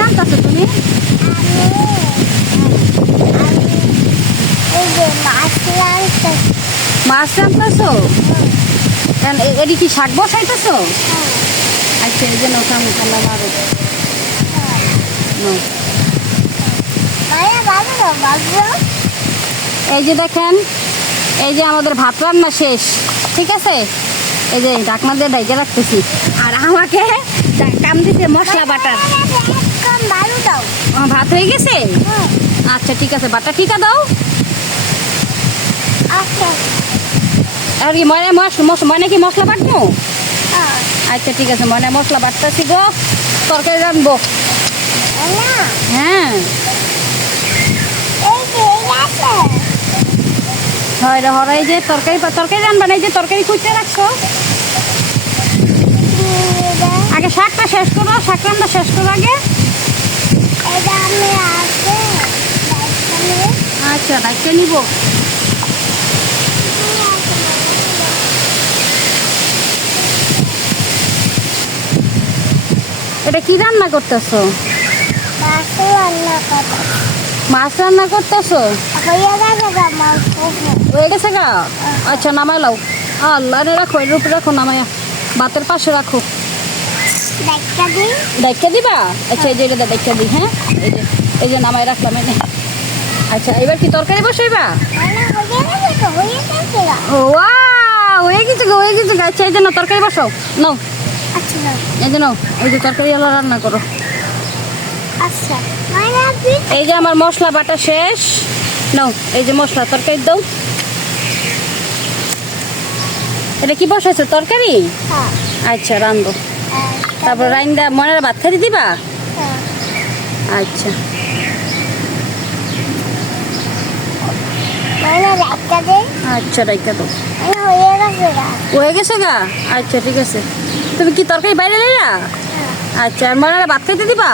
রান্তাছো তুমি? মাছ রান্তাছো? এটি কি শাক বসাইতেছো? আচ্ছা, এই যে নৌকা মশলা মারো। এই যে দেখেন, এই যে আমাদের ভাত রান্না শেষ, ঠিক আছে? এই যে ঢাকনা দিয়ে ঢাইকে রাখতেছি। আর আমাকে কাম দিতে মশলা বাটার। ভাত হয়ে গেছে? আচ্ছা ঠিক আছে, বাটা ঠিকা দাও। আর কি মনে কি মশলা বাটবো? আচ্ছা ঠিক আছে, মনে মশলা বাটতেছি গো, তরকারি রানবো। হ্যাঁ হরাই যে তরকারি রানবা না, এই যে তরকারি কুইতে রাখছো। আগে শাকটা শেষ করো, শাক রান্না শেষ করো আগে। আচ্ছা রাখতে নিব। এটা কি রান্না করতেছো? মাছ রান্না করতেছো? হয়ে গেছে গা? আচ্ছা নামাই লাও। আল্লাহ রে, রাখো এর উপরে রাখো, নামাইয়া ভাতের পাশে রাখো। ডাইকা দিবা? আচ্ছা এই যে এটা ডাইকা দিই। হ্যাঁ এই যে নামাই রাখলাম এনে। আচ্ছা এবার কি তরকারি বসাইবা? হয়ে গেছে গো, হয়ে গেছে। আচ্ছা এই যে না, তরকারি বসাও নাও। এই যে নাও, এই যে তরকারি এলো, রান্না করো। এই যে আমার মশলা বাটা শেষ, নাও এই যে মশলা তরকারি দাও। এটা কি বসাইছো, তরকারি? আচ্ছা রান্ধো, তারপর রাইন্দা মনের ভাত খাই দিবা। আচ্ছা আচ্ছা রাইকা দাও। হয়ে গেছে গা? আচ্ছা ঠিক আছে। তুমি কি তরকারি বাইরে নিলা? আচ্ছা, আর মনের ভাত খাইতে দিবা?